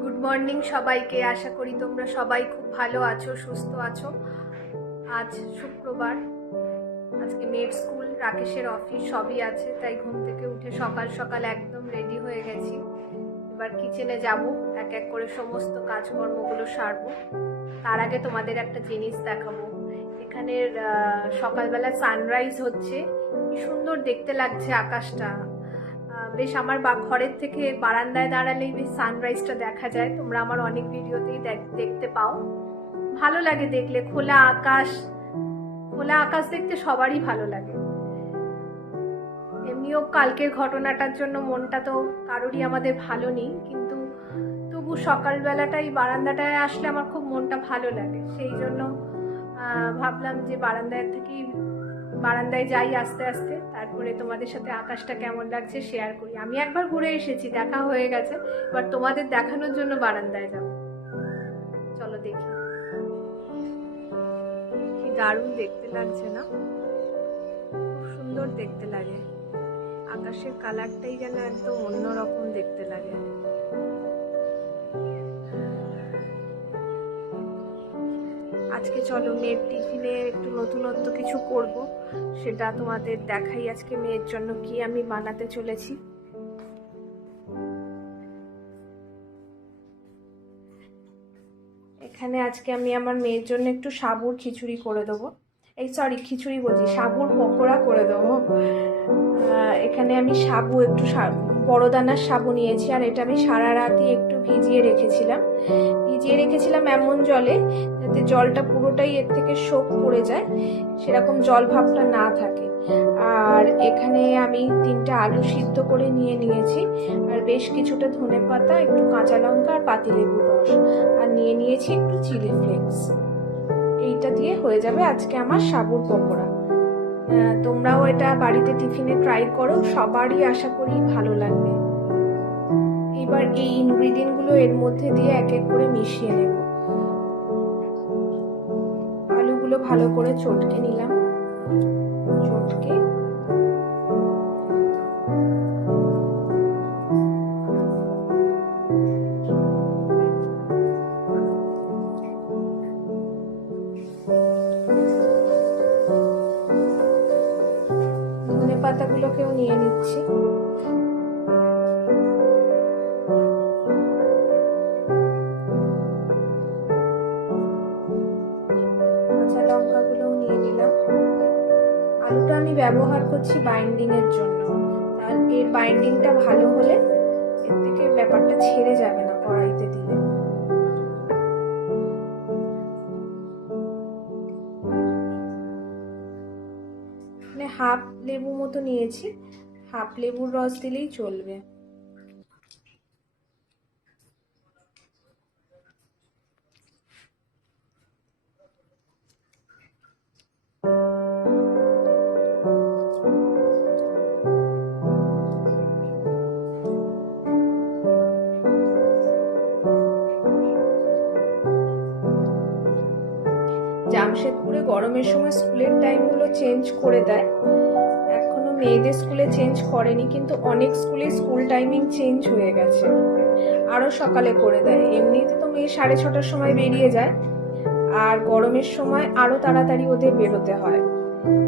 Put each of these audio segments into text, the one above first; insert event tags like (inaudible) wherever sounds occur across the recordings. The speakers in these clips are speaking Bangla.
গুড মর্নিং সবাইকে। আশা করি তোমরা সবাই খুব ভালো আছো, সুস্থ আছো। আজ শুক্রবার। আজকে মেয়ের স্কুল, রাকেশের অফিস সবই আছে, তাই ঘুম থেকে উঠে সকাল সকাল একদম রেডি হয়ে গেছি। এবার কিচেনে যাব, এক এক করে সমস্ত কাজকর্মগুলো সারবো। তার আগে তোমাদের একটা জিনিস দেখাবো। এখানের সকালবেলা সানরাইজ হচ্ছে। কি সুন্দর দেখতে লাগছে আকাশটা। বেশ আমার বা ঘরের থেকে বারান্দায় দাঁড়ালেই বেশ সানরাইজটা দেখা যায়। তোমরা আমার অনেক ভিডিওতেই দেখ- দেখতে পাও। ভালো লাগে দেখলে। খোলা আকাশ খোলা আকাশ দেখতে সবারই ভালো লাগে। এমনিও কালকের ঘটনাটার জন্য মনটা তো কারোরই আমাদের ভালো নেই। কিন্তু তবু সকালবেলাটাই, বারান্দাটায় আসলে আমার খুব মনটা ভালো লাগে। সেই জন্য ভাবলাম যে বারান্দায় থেকেই বারান্দায় যাই আস্তে আস্তে, তারপরে তোমাদের সাথে আকাশটা কেমন লাগছে শেয়ার করি। আমি একবার ঘুরে এসেছি, দেখা হয়ে গেছে এবার তোমাদের দেখানোর জন্য বারান্দায় যাব। চলো দেখি। কি দারুণ দেখতে লাগছে না? খুব সুন্দর দেখতে লাগে। আকাশের কালারটাই যেন একদম অন্যরকম দেখতে লাগে। আজকে চলো মেয়ের টিফিনে একটু নতুনত্ব কিছু করব। সেটা তোমাদের দেখাই আজকে মেয়ের জন্য কি আমি বানাতে চলেছি। এখানে আজকে আমি আমার মেয়ের জন্য একটু সাবুর খিচুড়ি করে দেবো। এই সরি খিচুড়ি বলছি, সাবুর পকোড়া করে দেবো। এখানে আমি সাবু একটু বড় দানার সাবু নিয়েছি আর এটা আমি সারা রাতই একটু ভিজিয়ে রেখেছিলাম। ভিজিয়ে রেখেছিলাম এমন জলে যাতে জলটা পুরোটাই এর থেকে শোক পড়ে যায়, সেরকম জল ভাবটা না থাকে। আর এখানে আমি তিনটা আলু সিদ্ধ করে নিয়ে নিয়েছি। আর বেশ কিছুটা ধনে পাতা, একটু কাঁচা লঙ্কা আর পাতিলেবুর রস। আর নিয়ে নিয়েছি একটু চিলি ফ্লেক্স। এইটা দিয়ে হয়ে যাবে আজকে আমার সাবুর পকোড়া। তোমরাও এটা বাড়িতে টিফিনে ট্রাই করো, সবারই আশা করি ভালো লাগবে। এবার এই ইনগ্রিডিয়েন্টগুলো এর মধ্যে দিয়ে এক এক করে মিশিয়ে নেব। আলুগুলো ভালো করে চটকে নিলাম। পাতাগুলোকেও নিয়ে নিচ্ছি। কাঁচা লঙ্কাগুলোও নিয়ে নিলাম। আলুটা আমি ব্যবহার করছি বাইন্ডিং এর জন্য। আর এর বাইন্ডিংটা ভালো হলে এর থেকে ব্যাপারটা ছেড়ে যাবে না। মতো নিয়েছি। হাফ লেবুর রস দিলেই চলবে। জামশেদপুরে গরমের সময় স্কুলের টাইমগুলো চেঞ্জ করে দেয়। মেয়েদের স্কুলে চেঞ্জ করেনি, কিন্তু অনেক স্কুলে স্কুল টাইমিং চেঞ্জ হয়ে গেছে। আরও সকালে করে দেয়। এমনিতে তো মেয়ে সাড়ে ছটার সময় বেরিয়ে যায়, আর গরমের সময় আরও তাড়াতাড়ি ওদের বেরোতে হয়।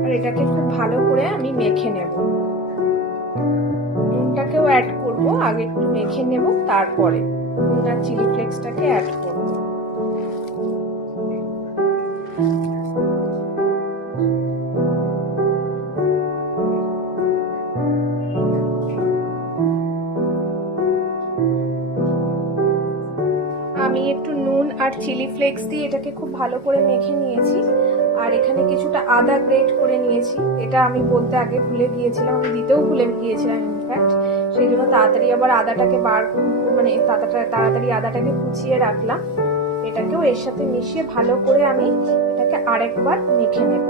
আর এটাকে খুব ভালো করে আমি মেখে নেব। নুনটাকেও অ্যাড করব, আগে একটু মেখে নেব, তারপরে নুন আর চিলি ফ্লেক্সটাকে অ্যাড করব। চিলি ফ্লেক্স দিয়ে এটাকে খুব ভালো করে মেখে নিয়েছি। আর এখানে কিছুটা আদা গ্রেট করে নিয়েছি। এটা আমি বলতে আগে ভুলে গিয়েছিলাম, আমি দিতেও ভুলে গিয়েছিলাম ইনফ্যাক্ট সেই জন্য তাড়াতাড়ি আবার আদাটাকে বার মানে তাড়াতাড়ি আদাটাকে কুচিয়ে রাখলাম। এটাকেও এর সাথে মিশিয়ে ভালো করে আমি এটাকে আরেকবার মেখে নেব।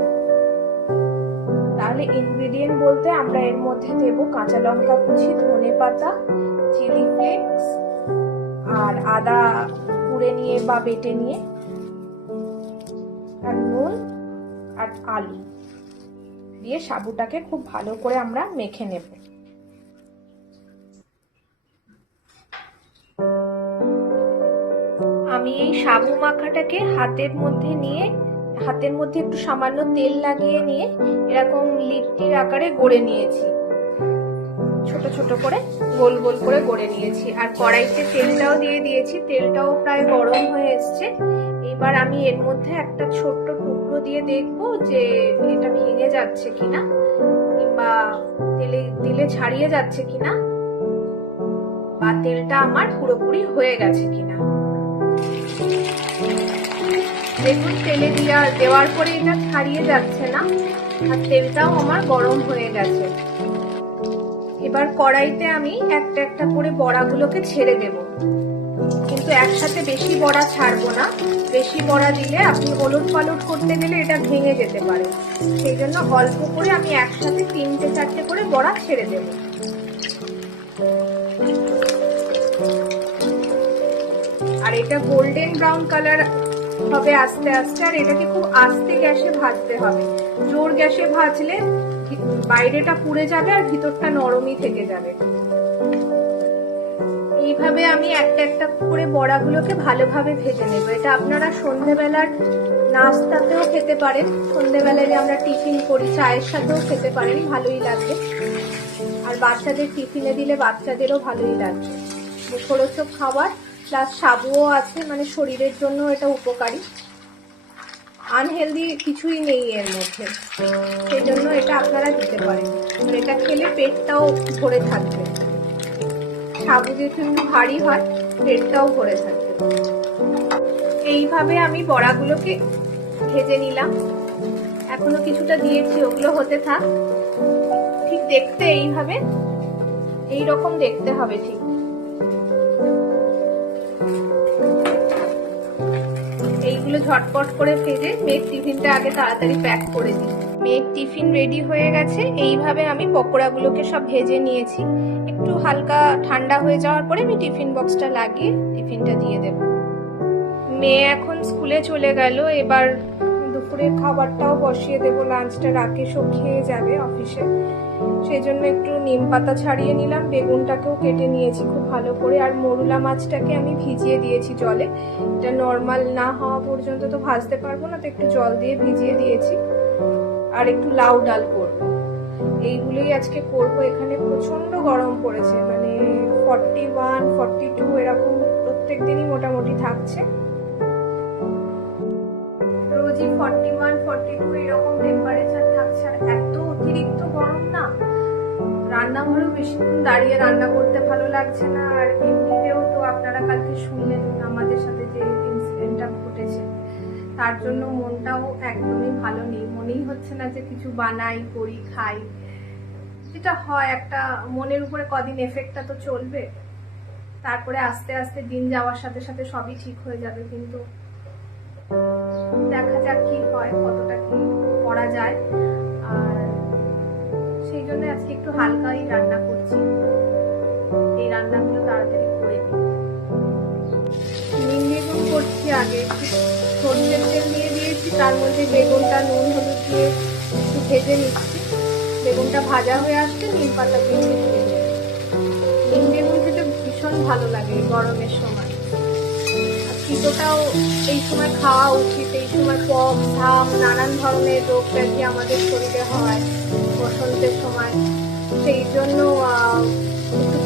তাহলে ইনগ্রেডিয়েন্ট বলতে আমরা এর মধ্যে দেব কাঁচা লঙ্কা কুচি ধনে পাতা চিলি ফ্লেক্স, আর আদা কুড়ে নিয়ে বা বেটে নিয়ে আর নুন আর আলু দিয়ে সাবুটাকে খুব ভালো করে আমরা মেখে নেব। আমি এই সাবু মাখাটাকে হাতের মধ্যে নিয়ে, হাতের মধ্যে একটু সামান্য তেল লাগিয়ে নিয়ে এরকম লিট্টির আকারে গড়ে নিয়েছি। ছোট ছোট করে গোল গোল করে গড়ে নিয়েছি। আর কড়াইতে তেলটাও দিয়ে দিয়েছি। তেলটাও প্রায় গরম হয়ে এসছে। এবার আমি এর মধ্যে একটা ছোট্ট টুকরো দিয়ে দেখব যে এটা ভেঙে যাচ্ছে কিনা, কিংবা তেলে দিলে ছাড়িয়ে যাচ্ছে কিনা, বা তেলটা আমার পুরোপুরি হয়ে গেছে কিনা। দেখুন, তেলে দেওয়ার পরে এটা ছাড়িয়ে যাচ্ছে না, আর তেলটাও আমার গরম হয়ে গেছে। এবার কড়াইতে আমি একটা একটা করে বড়াগুলোকে ছেড়ে দেব। কিন্তু একসাথে বেশি বড়া ছাড়বো না। বেশি বড়া দিলে আপনি ওলট পালট করতে গেলে এটা ভেঙে যেতে পারে। সেই জন্য অল্প করে আমি একসাথে তিনটে চারটে করে বড়া ছেড়ে দেব। আর এটা গোল্ডেন ব্রাউন কালার হবে আস্তে আস্তে, আর এটাকে খুব আস্তে গ্যাসে ভাজতে হবে। জোর গ্যাসে ভাজলে বাইরেটা পুড়ে যাবে আর ভিতরটা নরমই থেকে যাবে। এইভাবে আমি একটা একটা করে বড়াগুলোকে ভালোভাবে ভেজে নেব। এটা আপনারা সন্ধেবেলার নাস্তাতেও খেতে পারেন। সন্ধেবেলায় যে আমরা টিফিন করি, চায়ের সাথেও খেতে পারেন, ভালোই লাগবে। আর বাচ্চাদের টিফিনে দিলে বাচ্চাদেরও ভালোই লাগবে। মুখরোচক খাবার, প্লাস সাবুও আছে মানে শরীরের জন্য এটা উপকারী। আনহেলদি কিছুই নেই এর মধ্যে। সেই জন্য এটা আপনারা দিতে পারেন। এটা খেলে পেটটাও ভরে থাকবে। সাবু যেহেতু একটু ভারী হয়, পেটটাও ভরে থাকবে। এইভাবে আমি বড়াগুলোকে ভেজে নিলাম। এখনও কিছুটা দিয়েছি, ওগুলো হতে থাক। ঠিক দেখতে এইভাবে এই রকম দেখতে হবে ঠিক। এইগুলো ঝটপট করে ভেজে মেঘ টিফিনটা আগে তাড়াতাড়ি প্যাক করে দিই। মেয়ের টিফিন রেডি হয়ে গেছে, এইভাবে আমি পকোড়াগুলোকে সব ভেজে নিয়েছি। একটু হালকা ঠান্ডা হয়ে যাওয়ার পরে আমি টিফিন বক্সটা লাগিয়ে টিফিনটা দিয়ে দেব। মেয়ে এখন স্কুলে চলে গেল, এবার দুপুরের খাবারটাও বসিয়ে দেবো লাঞ্চটা রাকেশও খেয়ে যাবে অফিসে সেই জন্য একটু নিম পাতা ছাড়িয়ে নিলাম, বেগুনটাকেও কেটে নিয়েছি খুব ভালো করে, আর মরুলা মাছটাকে আমি ভিজিয়ে দিয়েছি জলে। এটা নর্মাল না হওয়া পর্যন্ত তো ভাজতে পারব না, তো একটু জল দিয়ে ভিজিয়ে দিয়েছি। আর একটু লাউ ডাল করব। এইগুলোই আজকে করব, এখানে প্রচণ্ড গরম পড়েছে মানে ফর্টি ওয়ান ফর্টি টু এরকম প্রত্যেক দিনই মোটামুটি থাকছে। রোজই ফর্টি ওয়ান ফর্টি টু এরকম টেম্পারেচার থাকছে আর এত অতিরিক্ত গরম না। রান্নাঘরেও বেশিক্ষণ দাঁড়িয়ে রান্না করতে ভালো লাগছে না। আর এমনিতেও তো আপনারা কালকে শুনলেন আমাদের সাথে যে ইনসিডেন্টটা ঘটেছে। তার জন্য মনটাও একদমই ভালো নেই। মনেই হচ্ছে না যে কিছু বানাই, করি, খাই। যেটা হয় একটা মনের উপরে কদিন এফেক্টটা তো চলবে। তারপরে আস্তে আস্তে দিন যাওয়ার সাথে সাথে সবই ঠিক হয়ে যাবে। কিন্তু দেখা যাক কি হয়, কতটা কি করা যায়। আর সেই জন্য আজকে একটু হালকাই রান্না করছি। এই রান্নাগুলো তাড়াতাড়ি করে নিই। করছি আগে সর্ষের তেল দিয়ে দিয়েছি, তার মধ্যে বেগুনটা, নুন হলুদ দিয়ে একটু ভেজে নিচ্ছি। বেগুনটা ভাজা হয়ে আসছে নিম পাতা দিয়ে। নিম বেগুন খেতে ভীষণ ভালো লাগে গরমের সময়। আর এই সময় খাওয়া উচিত, এই সময় পক ঘাম, নানান ধরনের রোগ ব্যাধি আমাদের শরীরে হয়, বসন্তের সময়। সেই জন্য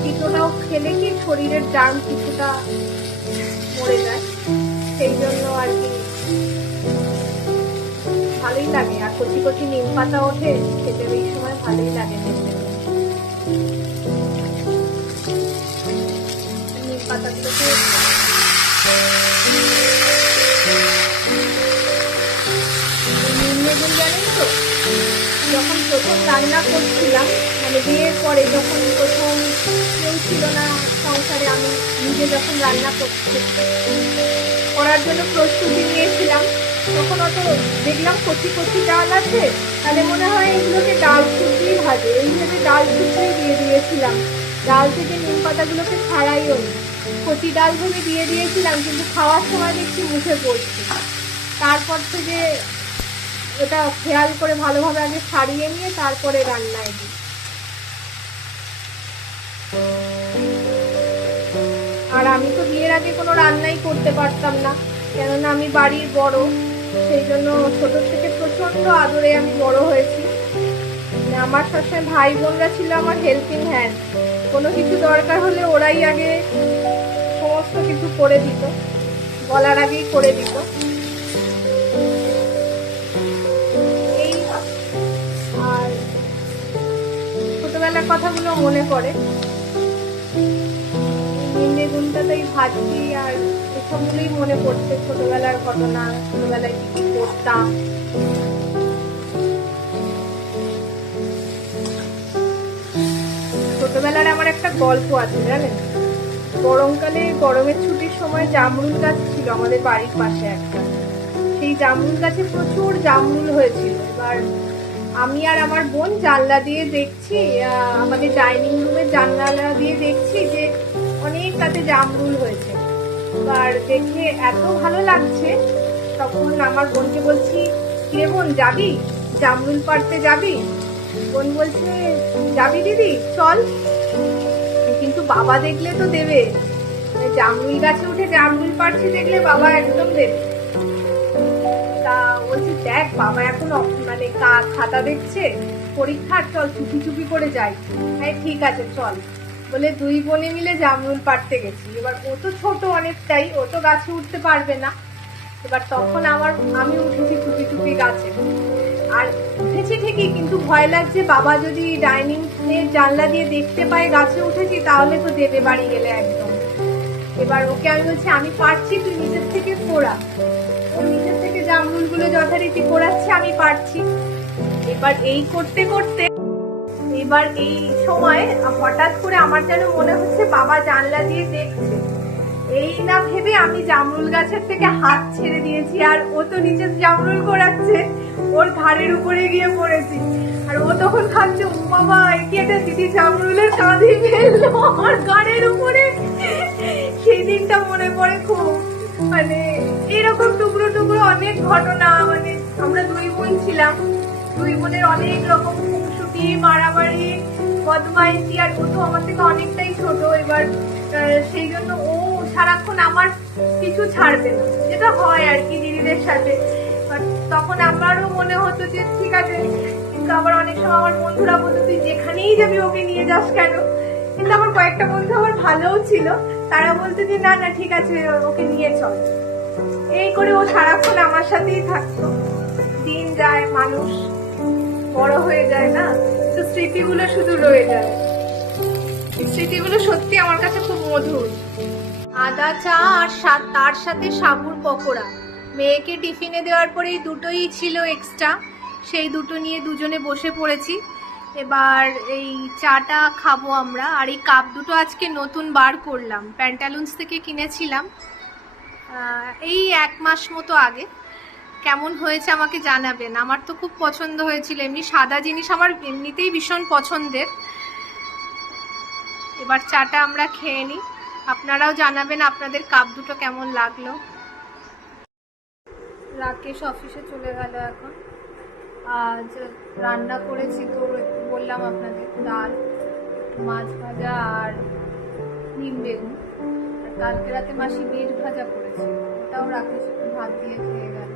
শীতটাও খেলে কি শরীরের জার্ম কিছুটা মরে যায়। সেই জন্য আর কি ভালোই লাগে। আর কচি কচি নিম পাতা ওঠে খেতে এই সময় ভালোই লাগে দেখতে। নিম পাতাগুলোকে বেগুন জানেন তো যখন প্রথম রান্না করছিলাম মানে বিয়ের পরে যখন প্রথম কেউ ছিল না সংসারে, আমি নিজে যখন রান্না করছি, করার জন্য প্রস্তুতি নিয়েছিলাম, তখন অত দেখলাম কচি কচি ডাল আছে, তাহলে মনে হয় এগুলোকে ডাল শুকিয়ে ভাজে। এই ভেবে ডাল শুকিয়ে দিয়ে দিয়েছিলাম। ডাল থেকে নিম পাতাগুলোকে ছাড়াইও নি কচি ডাল ভেবে দিয়ে দিয়েছিলাম, কিন্তু খাওয়ার সময় দেখছি মুখে পড়ছে। তারপর থেকে ওটা খেয়াল করে ভালোভাবে আগে ছাড়িয়ে নিয়ে তারপরে রান্নায় দিই। আর আমি তো বিয়ের আগে কোনো রান্নাই করতে পারতাম না, কেননা আমি বাড়ির বড়, সেই জন্য ছোট থেকে প্রচণ্ড আদরে আমি বড় হয়েছি। আমার সবসময় ভাই বোনরা ছিল আমার হেল্পিং হ্যান্ড কোনো কিছু দরকার হলে ওরাই আগে করে দিত, বলার আগেই করে দিত। এই আর ছোটবেলার কথাগুলো মনে পড়ে। বেগুনটাতেই ভাজি আর এসবগুলোই মনে পড়ছে, ছোটবেলার ঘটনা, ছোটবেলায় কি কি করতাম। ছোটবেলার আমার একটা গল্প আছে, জানেন? গরমকালে গরমের ছুটির সময় জামরুল গাছ ছিল, আমাদের বাড়ির পাশে একটা। সেই জামরুল গাছে প্রচুর জামরুল হয়েছিল। এবার আমি আর আমার বোন জানলা দিয়ে দেখছি আমাদের ডাইনিং রুমের জানলা দিয়ে দেখছি যে অনেক তাতে জামরুল হয়েছে। এবার দেখে এত ভালো লাগছে, তখন আমার বোনকে বলছি, কে বোন, যাবি? জামরুল পাড়তে যাবি? বোন বলছে, যাবি দিদি, চল। কিন্তু বাবা দেখলে তো দেবে। জামরুল গাছে উঠে জামরুল পাড়ছি দেখলে বাবা একদম তা বলছি, দেখ, বাবা এখন মানে খাতা দেখছে পরীক্ষার চল, চুপি চুপি করে যাই। হ্যাঁ ঠিক আছে, চল। বলে দুই বোনে মিলে জামরুল পাড়তে গেছি। এবার ও তো ছোট অনেকটাই, ও তো গাছে উঠতে পারবে না। এবার তখন আমার আমি উঠেছি চুপি চুপি গাছে। আর উঠেছি ঠিকই, কিন্তু ভয় লাগছে বাবা যদি ডাইনিং জানলা দিয়ে দেখতে পায় গাছে উঠেছি, তাহলে তো দেবে বাড়ি গেলে একদম। এবার ওকে আমি বলছি, আমি পারছি, তুই নিজের থেকে পোড়া। ও নিজের থেকে জামরুলগুলো যথারীতি পোড়াচ্ছে আমি পারছি। এবার এই করতে করতে, এবার এই সময় হঠাৎ করে আমার যেন মনে হচ্ছে বাবা জানলা দিয়ে দেখছে। এই না ভেবে আমি জামরুল গাছের থেকে হাত ছেড়ে দিয়েছি, আর ও তো নিজের জামরুল করাচ্ছে ওর ঘাড়ের উপরে গিয়ে পড়েছি। আর ও তখন ও বাবা এটি একটা দিদি জামরুলের কাঁধে ফেলল, আমার ঘাড়ের উপরে? দিনটা মনে পড়ে খুব। মানে এরকম টুকরো টুকরো অনেক ঘটনা মানে আমরা দুই বোন ছিলাম। দুই বোনের অনেক রকম খুনসুটি, মারামারি, বদমাইশি, আর ও তো আমার থেকে অনেকটাই ছোট। এবার সেই জন্য ও সারাক্ষণ আমার কিছু ছাড়বে না। যেটা হয় আর কি দিদিদের সাথে। তখন আমারও মনে হতো যে, ঠিক আছে, কিন্তু আবার অনেক সময় আমার বন্ধুরা বলতো, তুই যেখানেই যাবি, ওকে নিয়ে যাস কেন? কিন্তু আমার কয়েকটা বন্ধু আমার ভালোও ছিল। তারা বলতো যে, না না, ঠিক আছে, ওকে নিয়ে চল। এই করে ও সারাক্ষণ আমার সাথেই থাকতো। দিন যায়, মানুষ বড় হয়ে যায় না? তো স্মৃতিগুলো শুধু রয়ে যায়। স্মৃতিগুলো সত্যি আমার কাছে খুব মধুর। আদা চা আর তার সাথে সাবুর পকোড়া। মেয়েকে টিফিনে দেওয়ার পরে দুটোই ছিল এক্সট্রা সেই দুটো নিয়ে দুজনে বসে পড়েছি। এবার এই চাটা খাব আমরা। আর এই কাপ দুটো আজকে নতুন বার করলাম। প্যান্টালুন্স থেকে কিনেছিলাম। এই এক মাস মতো আগে। কেমন হয়েছে আমাকে জানাবেন। আমার তো খুব পছন্দ হয়েছিল। এমনি সাদা জিনিস আমার এমনিতেই ভীষণ পছন্দের। এবার চাটা আমরা খেয়ে নিই। আপনারাও জানাবেন আপনাদের কাপ দুটো কেমন লাগল। রাকেশ অফিসে চলে গেল এখন। আজ রান্না করেছি তো বললাম আপনাদের, ডাল, মাছ ভাজা আর নিম বেগুন। আর কালকে রাতে মাসি বিট ভাজা করেছে, ওটাও একটু ভাত দিয়ে খেয়ে গেল।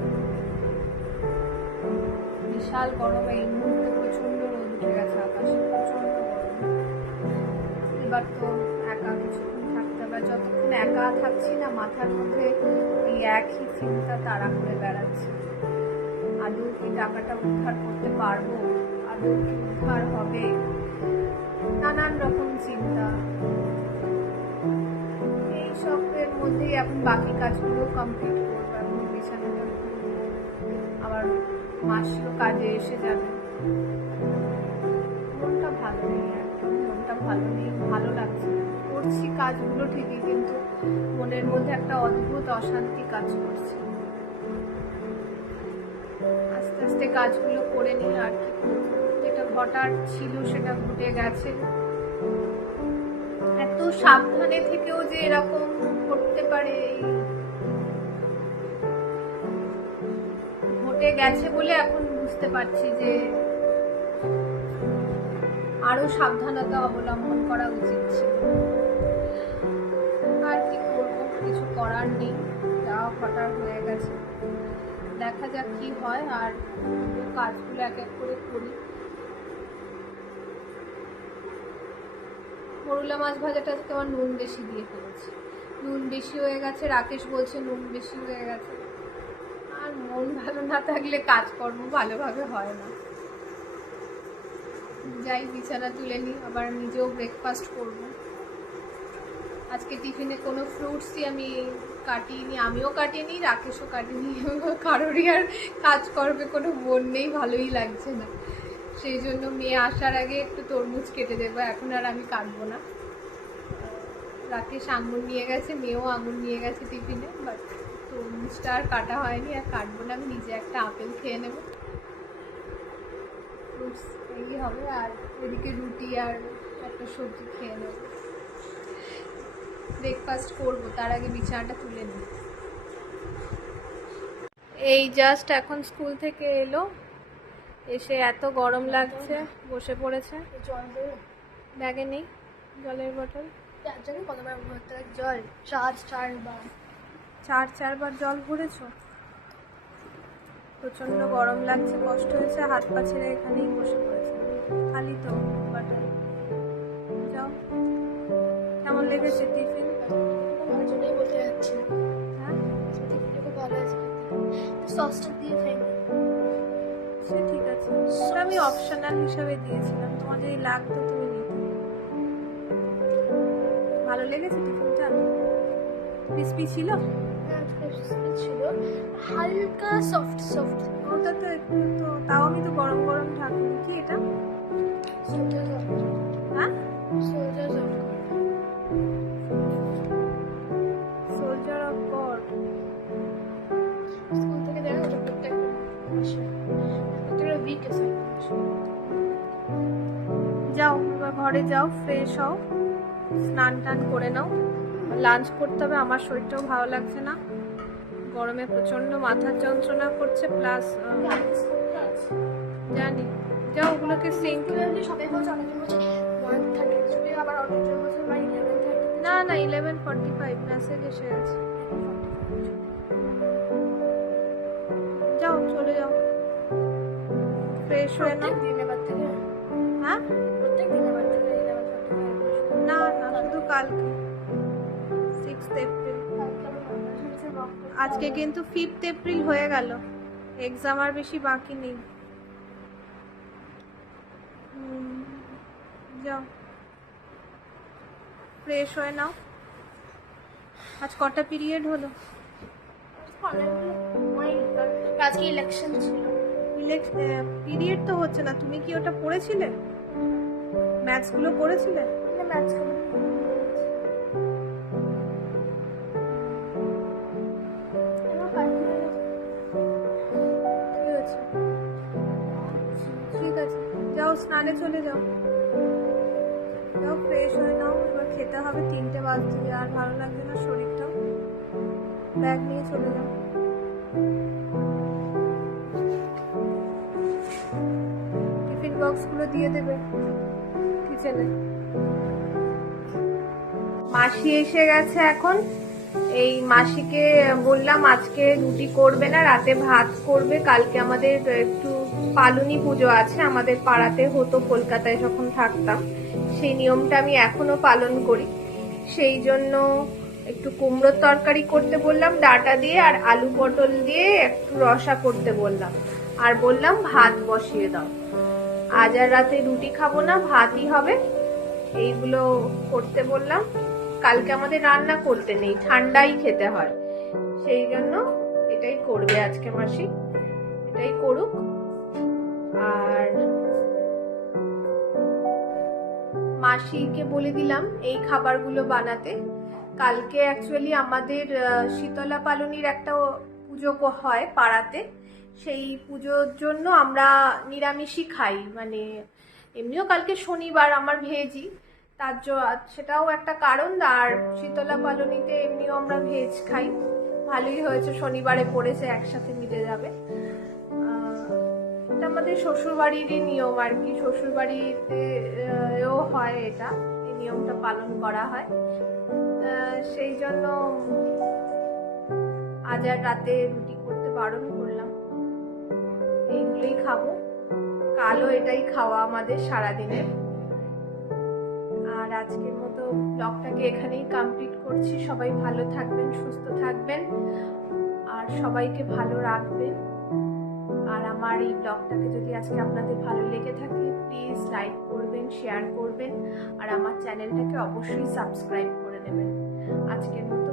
বিশাল গরম, এই মুহূর্তে প্রচণ্ড রোদ উঠে গেছে আকাশে প্রচণ্ড গরম। এবার তো একা কিছুক্ষণ থাকতে হবে যতক্ষণ একা থাকছি না, মাথার মধ্যে এই একই চিন্তা তাড়া করে বেড়াচ্ছে। আদৌ কি টাকাটা উদ্ধার করতে পারব? আদৌ কি উদ্ধার হবে? নানান রকম চিন্তা। এই সবের মধ্যেই এখন বাকি কাজগুলো কমপ্লিট করব এখন বিছানাটা আবার মাসিও কাজে এসে যাবে। মনটা ভালো নেই একদম মনটা ভালো নেই, ভালো লাগছে করছি কাজগুলো ঠিকই, কিন্তু মনের মধ্যে একটা অদ্ভুত অশান্তি কাজ করছে। আস্তে আস্তে কাজগুলো করে নিই আর কি। যেটা ঘটার ছিল সেটা ঘটে গেছে। এত সাবধানে থেকেও যে এরকম করতে পারে ঘটে গেছে বলে এখন বুঝতে পারছি যে আরও সাবধানতা অবলম্বন করা উচিত ছিল। আর কি করব? কিছু করার নেই। যাওয়া ঘটার হয়ে গেছে। দেখা যাক কি হয় আর কাজগুলো এক এক করে করি। করলা মাছ ভাজাটা আজকে আমার নুন বেশি দিয়ে ফেলেছি। নুন বেশি হয়ে গেছে, রাকেশ বলছে নুন বেশি হয়ে গেছে। আর মন ভালো না থাকলে কাজকর্ম ভালোভাবে হয় না। যাই, বিছানা তুলে নিই, আবার নিজেও ব্রেকফাস্ট করব। আজকে টিফিনে কোনো ফ্রুটসই আমি কাটিনি, আমিও কাটিনি, রাকেশও কাটিনি, (laughs) কারোরই আর কাজ করবে কোনো মন নেই, ভালোই লাগছে না। সেই জন্য মেয়ে আসার আগে একটু তরমুজ কেটে দেবো, এখন আর আমি কাটবো না। রাকেশ আঙুর নিয়ে গেছে, মেয়েও আঙুর নিয়ে গেছে টিফিনে বাট তরমুজটা আর কাটা হয়নি, আর কাটবো না, আমি নিজে একটা আপেল খেয়ে নেব। ফ্রুটস এই হবে, আর এদিকে রুটি আর একটা সবজি খেয়ে নেব। ব্রেকফাস্ট করব তার আগে বিছানাটা তুলে নিই। এই জাস্ট এখন স্কুল থেকে এলো এসে এত গরম লাগছে বসে পড়েছে। জল ব্যাগে নেই জলের বোতল কতবার জল চার চারবার। চার চারবার জল ভরেছো? প্রচণ্ড গরম লাগছে কষ্ট হয়েছে হাত পা ছেড়ে এখানেই বসে পড়েছে। খালি তো বটল যাও। কেমন লেগেছে টিফিন? জন্যই বলতে যাচ্ছি। হ্যাঁ? টিফিনটা খুব ভালো আছে সসটা দিয়ে ফেলি সে ঠিক আছে। আমি অপশনাল হিসাবে দিয়েছিলাম। তোমার যদি লাগতো তুমি নিতে। ভালো লেগেছে টিফিনটা? ক্রিসপি ছিল? হ্যাঁ, ছিল। হালকা সফট সফট ওটা তো একটু তো তাও আমি তো গরম গরম ঠাকুর কি এটা? হ্যাঁ? সোজা ঘরে যাও ফ্রেশ হও স্নান টান করে নাও। লাঞ্চ করতে হবে আমার শরীরটাও ভালো লাগছে না। গরমে প্রচণ্ড মাথার যন্ত্রণা করছে প্লাস জানি যাও ওগুলোকে সিঙ্ক না না ইলেভেন ফর্টি ফাইভ মেসেজ এসে গেছে। যাও চলে যাও। ফ্রেশ হয়ে নাও। হ্যাঁ না না শুধু কালকে। সিক্স এপ্রিল আজকে কিন্তু ফিফথ এপ্রিল হয়ে গেল। এক্সাম আর বেশি বাকি নেই। যাও। ফ্রেশ হয়ে নাও। আজ কটা পিরিয়ড হলো? আজকে ইলেকশন ছিল। পিরিয়ড তো হচ্ছে না। তুমি কি ওটা পড়েছিলে? ম্যাথসগুলো ম্যাচ ঠিক আছে। ঠিক আছে। যাও, স্নানে চলে যাও। যাও ফ্রেশ হয়ে নাও। এবার খেতে হবে তিনটে বাজতে আর ভালো লাগছে না শরীরটাও। ব্যাগ নিয়ে চলে যাও। টিফিন বক্সগুলো দিয়ে দেবে। কিচেনে মাসি এসে গেছে এখন। এই মাসিকে বললাম, আজকে রুটি করবে না, রাতে ভাত করবে। কালকে আমাদের একটু পালুনি পুজো আছে, আমাদের পাড়াতে হতো, কলকাতায় যখন থাকতাম। সেই নিয়মটা আমি এখনও পালন করি। সেই জন্য একটু কুমড়োর তরকারি করতে বললাম, ডাটা দিয়ে আর আলু পটল দিয়ে একটু রসা করতে বললাম। আর বললাম, ভাত বসিয়ে দাও। আজ আর রাতে রুটি খাব না, ভাতই হবে। এইগুলো করতে বললাম। কালকে আমাদের রান্না করতে নেই, ঠান্ডাই খেতে হয়। সেই জন্য এটাই করবে আজকে মাসি। এটাই করুক। আর মাসিকে বলে দিলাম এই খাবারগুলো বানাতে। কালকে অ্যাকচুয়ালি আমাদের শীতলা পালনির একটা পুজো হয় পাড়াতে। সেই পুজোর জন্য আমরা নিরামিষই খাই। মানে এমনিও কালকে শনিবার আমার ভেজই, তার সেটাও একটা কারণ, আর শীতলা পালনিতে এমনিও আমরা ভেজ খাই। ভালোই হয়েছে, শনিবারে পড়েছে, একসাথে মিলে যাবে। এটা আমাদের শ্বশুর বাড়িরই নিয়ম আর কি শ্বশুর বাড়িতে হয় এটা, এই নিয়মটা পালন করা হয়। সেই জন্য আজ আর রাতে রুটি করতে বারণ এইগুলোই খাব। কালও এটাই খাওয়া আমাদের সারাদিনের। আর আজকের মতো ব্লগটাকে এখানেই কমপ্লিট করছি। সবাই ভালো থাকবেন, সুস্থ থাকবেন, আর সবাইকে ভালো রাখবেন। আর আমার এই ব্লগটাকে যদি আজকে আপনাদের ভালো লেগে থাকে প্লিজ লাইক করবেন শেয়ার করবেন, আর আমার চ্যানেলটাকে অবশ্যই সাবস্ক্রাইব করে নেবেন। আজকের মতো